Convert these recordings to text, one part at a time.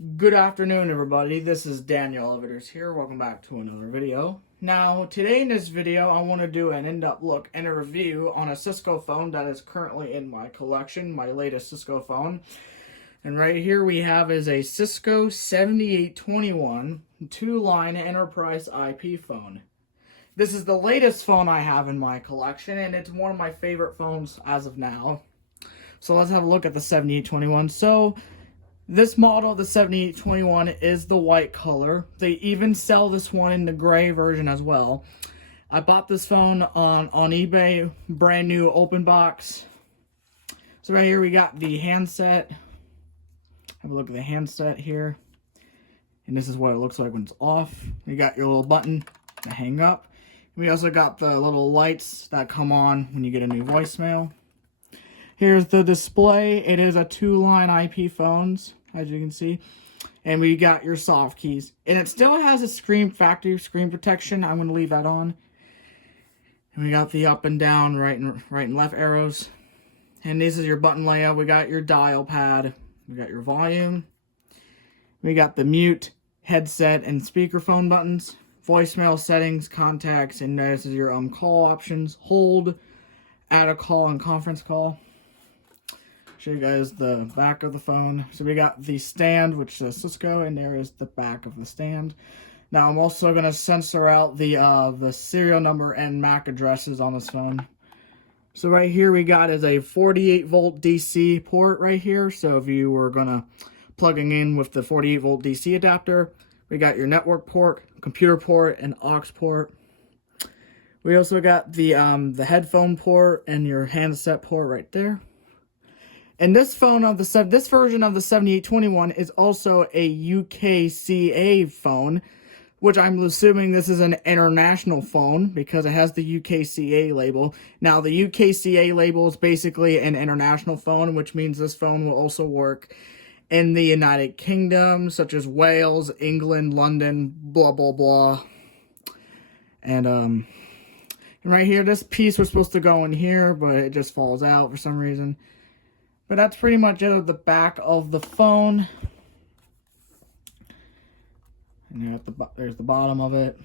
Good afternoon, everybody. This is Daniel Elevators here. Welcome back to another video. Now, today in this video, I want to do an in-depth look and a review on a Cisco phone that is currently in my collection, my latest Cisco phone. And right here we have is a Cisco 7821 two-line enterprise IP phone. This is the latest phone I have in my collection, and it's one of my favorite phones as of now. So let's have a look at the 7821. So this model, the 7821, is the white color. They even sell this one in the gray version as well. I bought this phone on eBay, brand new open box. So right here we got the handset. Have a look at the handset here. And this is what it looks like when it's off. You got your little button to hang up. We also got the little lights that come on when you get a new voicemail. Here's the display. It is a two-line IP phones, as you can see. And we got your soft keys. And it still has a factory screen protection. I'm going to leave that on. And we got the up and down, right and left arrows. And this is your button layout. We got your dial pad. We got your volume. We got the mute, headset, and speakerphone buttons. Voicemail settings, contacts, and this is your call options. Hold, add a call, and conference call. Show you guys the back of the phone. So we got the stand, which says Cisco, and there is the back of the stand. Now I'm also going to censor out the serial number and MAC addresses on this phone. So right here we got is a 48 volt DC port right here. So if you were going to plugging in with the 48 volt DC adapter, we got your network port, computer port, and aux port. We also got the headphone port and your handset port right there. And this version of the 7821 is also a UKCA phone, which I'm assuming this is an international phone because it has the UKCA label. Now, the UKCA label is basically an international phone, which means this phone will also work in the United Kingdom, such as Wales, England, London, blah, blah, blah. And right here, this piece was supposed to go in here, but it just falls out for some reason. But that's pretty much it of the back of the phone. And there's the bottom of it.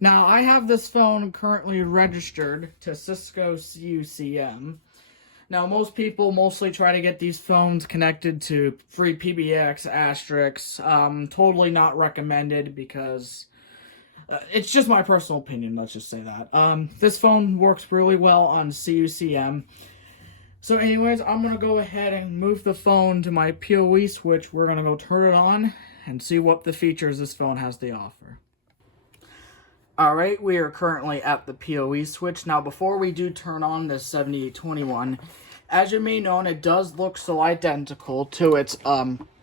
Now, I have this phone currently registered to Cisco CUCM. Now, most people mostly try to get these phones connected to free PBX, asterisks. Totally not recommended because it's just my personal opinion, let's just say that. This phone works really well on CUCM. So anyways, I'm going to go ahead and move the phone to my PoE switch. We're going to go turn it on and see what the features this phone has to offer. Alright, we are currently at the PoE switch. Now, before we do turn on this 7821, as you may know, it does look so identical to its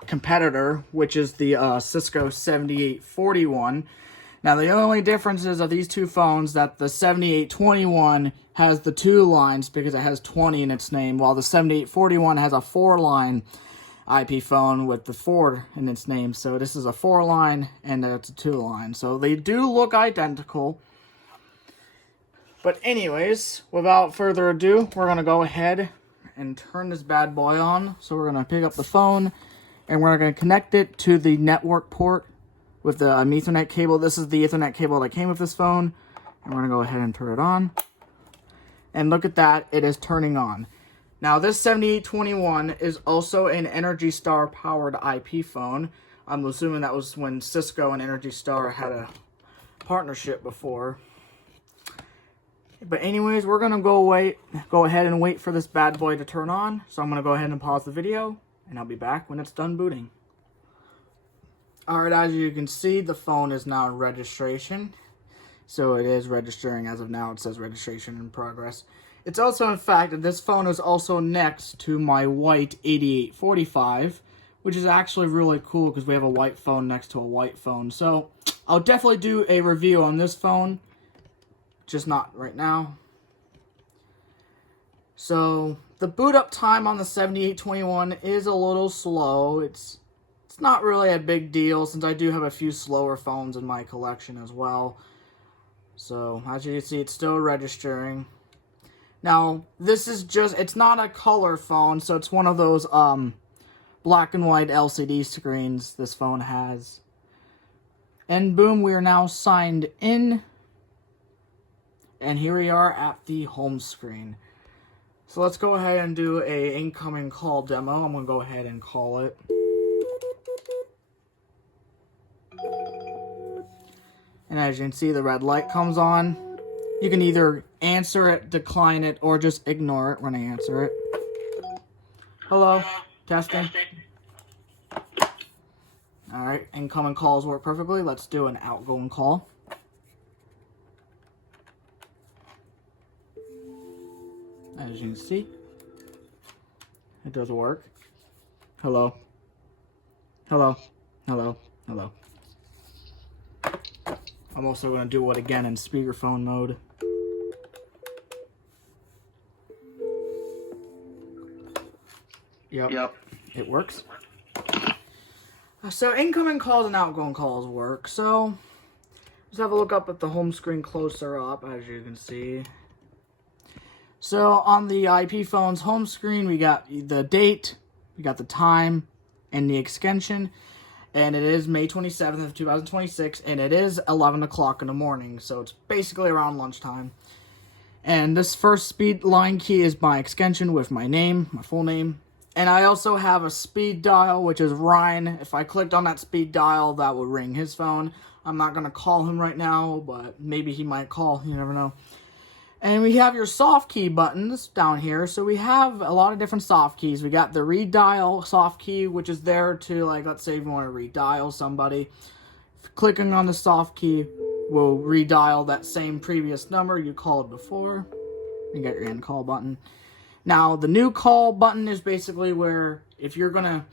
competitor, which is the Cisco 7841. Now, the only differences of these two phones that the 7821 has the 2 lines because it has 20 in its name, while the 7841 has a 4-line IP phone with the 4 in its name. So this is a 4-line and it's a 2-line. So they do look identical. But anyways, without further ado, we're going to go ahead and turn this bad boy on. So we're going to pick up the phone and we're going to connect it to the network port with the Ethernet cable. This is the Ethernet cable that came with this phone. And we're going to go ahead and turn it on. And look at that, it is turning on. Now, this 7821 is also an Energy Star powered IP phone. I'm assuming that was when Cisco and Energy Star had a partnership before. But anyways, we're going to go ahead and wait for this bad boy to turn on. So I'm going to go ahead and pause the video, and I'll be back when it's done booting. Alright, as you can see, the phone is now in registration. So it is registering as of now. It says registration in progress. It's also, in fact, this phone is also next to my white 8845, which is actually really cool because we have a white phone next to a white phone. So I'll definitely do a review on this phone, just not right now. So the boot up time on the 7821 is a little slow. It's not really a big deal since I do have a few slower phones in my collection as well. So as you can see, it's still registering. Now, this is just, it's not a color phone, so it's one of those black and white LCD screens this phone has. And boom, we are now signed in. And here we are at the home screen. So let's go ahead and do a incoming call demo. I'm going to go ahead and call it. And as you can see, the red light comes on. You can either answer it, decline it, or just ignore it when I answer it. Hello? Testing? Alright, incoming calls work perfectly. Let's do an outgoing call. As you can see, it does work. Hello? Hello? Hello? Hello? I'm also going to do it again in speakerphone mode. Yep. It works. So incoming calls and outgoing calls work. So let's have a look up at the home screen closer up, as you can see. So on the IP phone's home screen, we got the date, we got the time, and the extension. And it is May 27th of 2026, and it is 11 o'clock in the morning, so it's basically around lunchtime. And this first speed line key is my extension with my name, my full name. And I also have a speed dial, which is Ryan. If I clicked on that speed dial, that would ring his phone. I'm not going to call him right now, but maybe he might call, you never know. And we have your soft key buttons down here. So we have a lot of different soft keys. We got the redial soft key, which is there to, like, let's say if you want to redial somebody. Clicking on the soft key will redial that same previous number you called before. You got your end call button. Now, the new call button is basically where if you're going to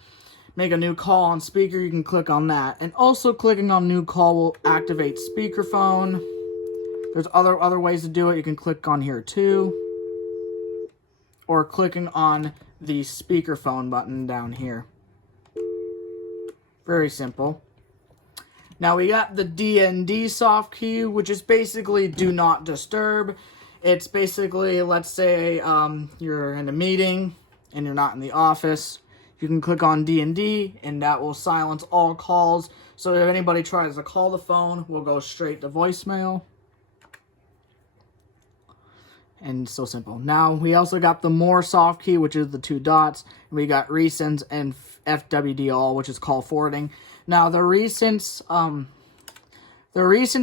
make a new call on speaker, you can click on that. And also clicking on new call will activate speakerphone. There's other ways to do it. You can click on here too. Or clicking on the speakerphone button down here. Very simple. Now we got the DND soft key, which is basically do not disturb. It's basically, let's say you're in a meeting and you're not in the office. You can click on DND and that will silence all calls. So if anybody tries to call the phone, we'll go straight to voicemail. And so simple. Now, we also got the more soft key, which is the 2 dots. We got recents and FWD all, which is call forwarding. Now, the recents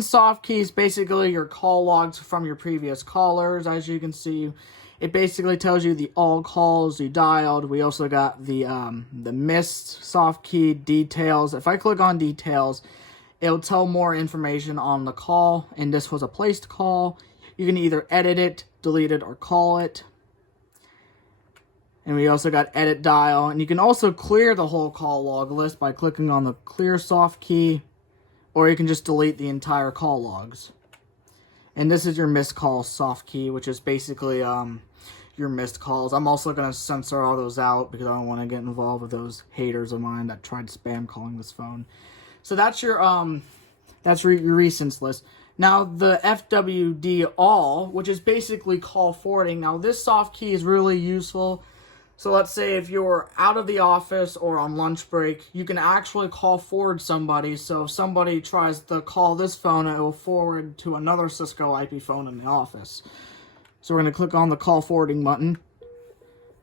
soft key is basically your call logs from your previous callers. As you can see, it basically tells you the all calls you dialed. We also got the missed soft key details. If I click on details, it'll tell more information on the call. And this was a placed call. You can either edit it, delete it, or call it. And we also got edit dial. And you can also clear the whole call log list by clicking on the clear soft key. Or you can just delete the entire call logs. And this is your missed call soft key, which is basically your missed calls. I'm also going to censor all those out because I don't want to get involved with those haters of mine that tried spam calling this phone. So that's your recents list. Now, the FWD all, which is basically call forwarding. Now, this soft key is really useful. So let's say if you're out of the office or on lunch break, you can actually call forward somebody. So if somebody tries to call this phone, it will forward to another Cisco IP phone in the office. So we're going to click on the call forwarding button.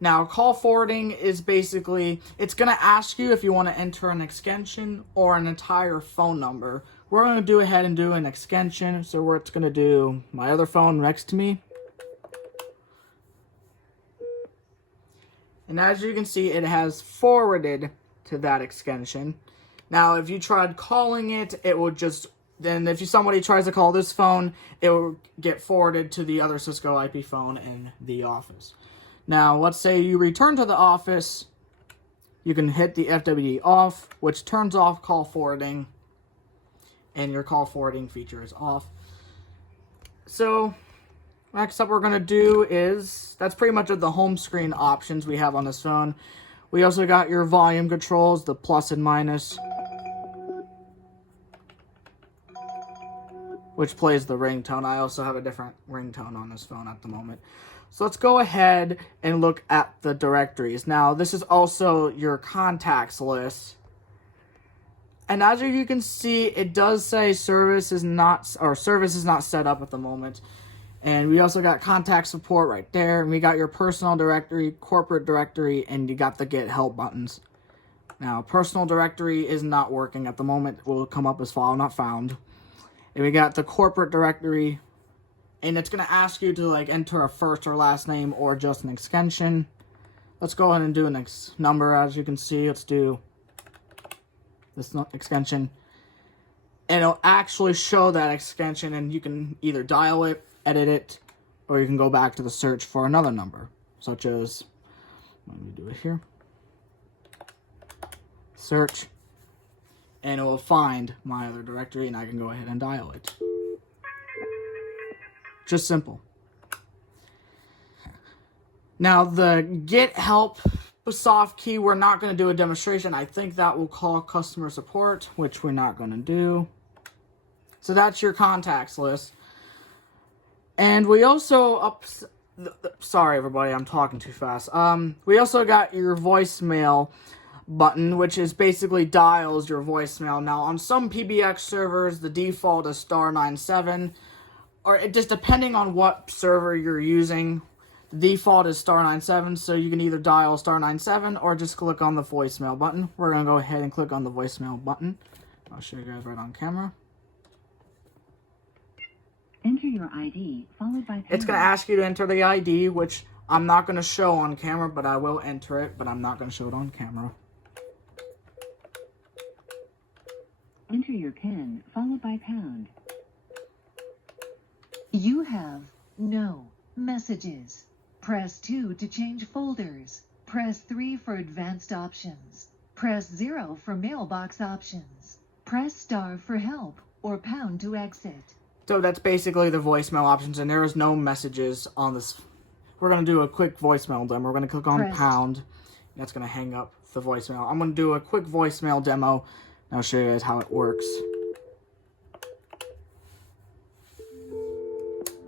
Now, call forwarding is basically, it's going to ask you if you want to enter an extension or an entire phone number. We're going to do ahead and do an extension. So we're going to do my other phone next to me. And as you can see, it has forwarded to that extension. Now, if you tried calling it, it would just, then if somebody tries to call this phone, it will get forwarded to the other Cisco IP phone in the office. Now, let's say you return to the office, you can hit the FWD off, which turns off call forwarding, and your call forwarding feature is off. So, next up we're going to do is, that's pretty much of the home screen options we have on this phone. We also got your volume controls, the plus and minus, which plays the ringtone. I also have a different ringtone on this phone at the moment. So let's go ahead and look at the directories. Now, this is also your contacts list. And as you can see, it does say service is not set up at the moment. And we also got contact support right there. And we got your personal directory, corporate directory, and you got the get help buttons. Now, personal directory is not working at the moment. It will come up as file not found. And we got the corporate directory. And it's going to ask you to like enter a first or last name or just an extension. Let's go ahead and do an number. As you can see, let's do this extension. And it'll actually show that extension, and you can either dial it, edit it, or you can go back to the search for another number, such as, let me do it here, search, and it will find my other directory, and I can go ahead and dial it. Just simple. Now, the get help soft key, we're not going to do a demonstration. I think that will call customer support, which we're not going to do. So that's your contacts list. And we also sorry everybody, I'm talking too fast. We also got your voicemail button, which is basically dials your voicemail. Now on some PBX servers, the default is *97, or it just depending on what server you're using. The default is *97, so you can either dial *97 or just click on the voicemail button. We're gonna go ahead and click on the voicemail button. I'll show you guys right on camera. Enter your ID, followed by pound. It's going to ask you to enter the ID, which I'm not going to show on camera, but I will enter it, but I'm not going to show it on camera. Enter your PIN, followed by pound. You have no messages. Press 2 to change folders. Press 3 for advanced options. Press 0 for mailbox options. Press star for help, or pound to exit. So that's basically the voicemail options, and there is no messages on this. We're going to do a quick voicemail demo. We're going to click on pound. That's going to hang up the voicemail. I'm going to do a quick voicemail demo, and I'll show you guys how it works.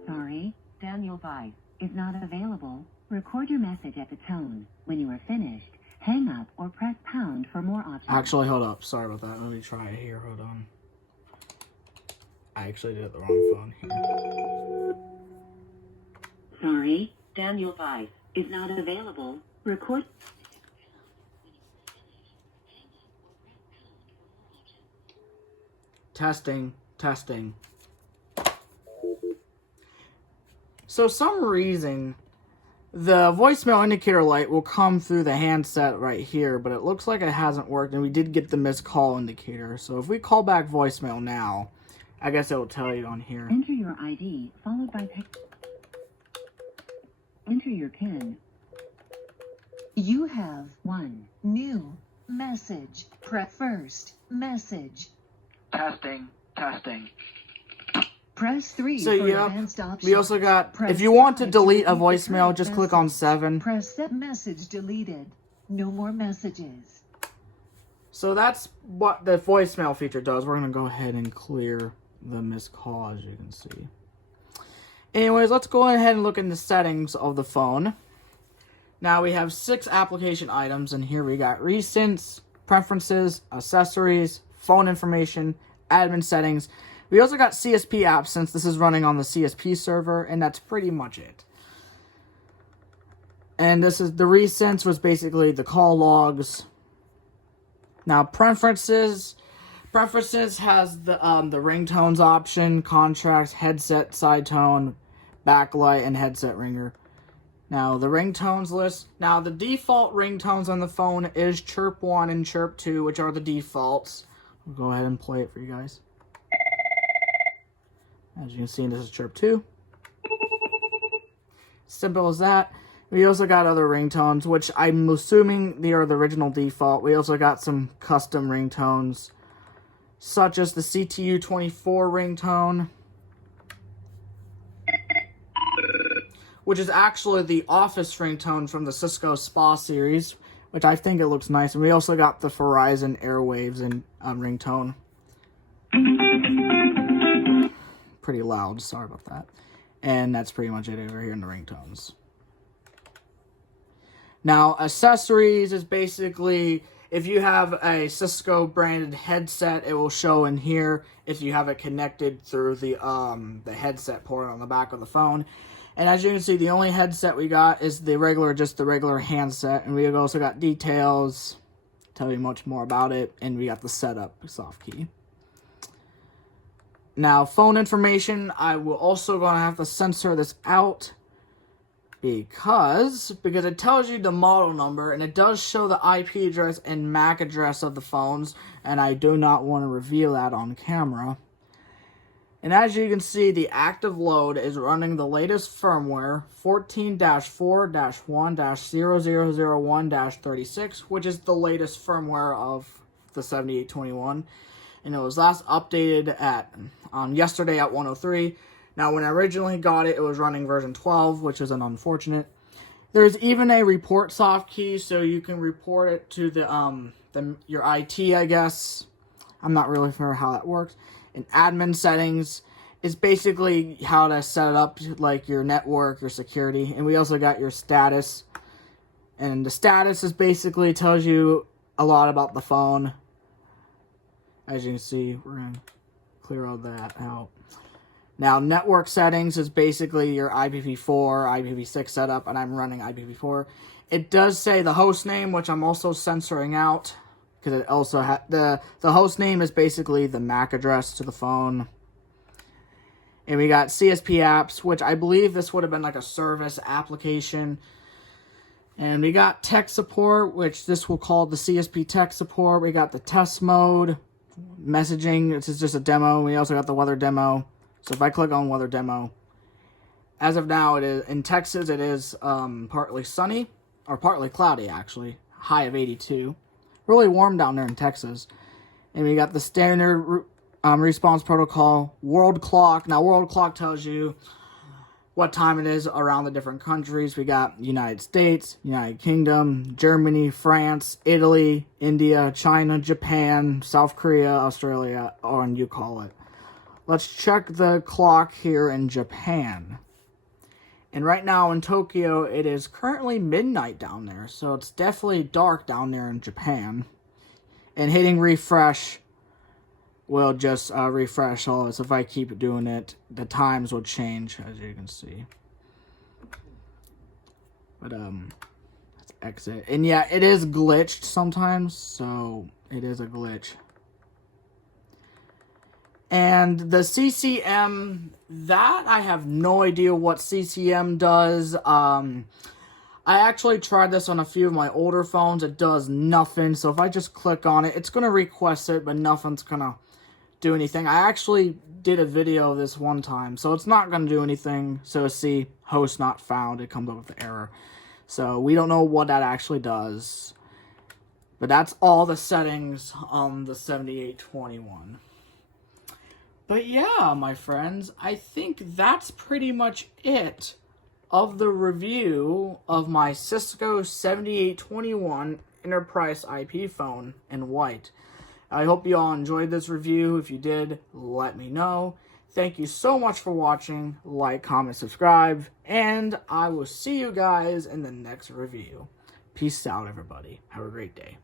Sorry, Daniel 5 is not available. Record your message at the tone. When you are finished, hang up or press pound for more options. Actually, hold up. Sorry about that. Let me try it here. Hold on. I actually did it the wrong phone here. Sorry, Daniel 5 is not available. Record. Testing. So some reason, the voicemail indicator light will come through the handset right here, but it looks like it hasn't worked, and we did get the missed call indicator. So if we call back voicemail now, I guess it will tell you on here. Enter your ID, followed by enter your PIN. You have one new message. Press first message. Testing. Press 3 So for yeah, advanced options. we also got, Press if you want to 5 delete a repeat the voicemail, current just click on message. 7. Press set message deleted. No more messages. So that's what the voicemail feature does. We're going to go ahead and clear the missed call, as you can see. Anyways, let's go ahead and look in the settings of the phone. Now we have 6 application items, and here we got recents, preferences, accessories, phone information, admin settings. We also got CSP apps, since this is running on the CSP server, and that's pretty much it. And this is the recents was basically the call logs. Now preferences has the ringtones option, contracts, headset, side tone, backlight, and headset ringer. Now the ringtones list. Now the default ringtones on the phone is Chirp 1 and Chirp 2, which are the defaults. I'll go ahead and play it for you guys. As you can see, this is Chirp 2. Simple as that. We also got other ringtones, which I'm assuming they are the original default. We also got some custom ringtones, such as the CT-7821 ringtone, which is actually the office ringtone from the Cisco Spa series, which I think it looks nice. And we also got the Verizon Airwaves and ringtone. Pretty loud, sorry about that. And that's pretty much it over here in the ringtones. Now, accessories is basically, if you have a Cisco branded headset, it will show in here if you have it connected through the headset port on the back of the phone. And as you can see, the only headset we got is just the regular handset. And we have also got details, tell you much more about it, and we got the setup soft key. Now, phone information, I will also going to have to censor this out because it tells you the model number, and it does show the IP address and MAC address of the phones, and I do not want to reveal that on camera. And as you can see, the active load is running the latest firmware, 14-4-1-0001-36, which is the latest firmware of the 7821. And it was last updated yesterday at 103. Now, when I originally got it, it was running version 12, which is an unfortunate. There's even a report soft key, so you can report it to your IT, I guess. I'm not really sure how that works. And admin settings is basically how to set it up, like your network, your security. And we also got your status. And the status is basically tells you a lot about the phone. As you can see, we're going to clear all that out. Now, network settings is basically your IPv4, IPv6 setup, and I'm running IPv4. It does say the host name, which I'm also censoring out, because it also the host name is basically the MAC address to the phone. And we got CSP apps, which I believe this would have been like a service application. And we got tech support, which this will call the CSP tech support. We got the test mode, messaging, this is just a demo. We also got the weather demo. So if I click on weather demo, as of now, it is in Texas, it is partly sunny, or partly cloudy, actually. High of 82. Really warm down there in Texas. And we got the standard response protocol, world clock. Now, world clock tells you what time it is around the different countries. We got United States, United Kingdom, Germany, France, Italy, India, China, Japan, South Korea, Australia, or you call it. Let's check the clock here in Japan. And right now in Tokyo, it is currently midnight down there. So it's definitely dark down there in Japan. And hitting refresh will just refresh all this. If I keep doing it, the times will change, as you can see. But, let's exit. And yeah, it is glitched sometimes. So it is a glitch. And the CCM, that I have no idea what CCM does. I actually tried this on a few of my older phones. It does nothing. So if I just click on it, it's going to request it, but nothing's going to do anything. I actually did a video of this one time, so it's not going to do anything. So see, host not found, it comes up with the error. So we don't know what that actually does. But that's all the settings on the 7821. But yeah, my friends, I think that's pretty much it of the review of my Cisco 7821 Enterprise IP phone in white. I hope you all enjoyed this review. If you did, let me know. Thank you so much for watching. Like, comment, subscribe, and I will see you guys in the next review. Peace out, everybody. Have a great day.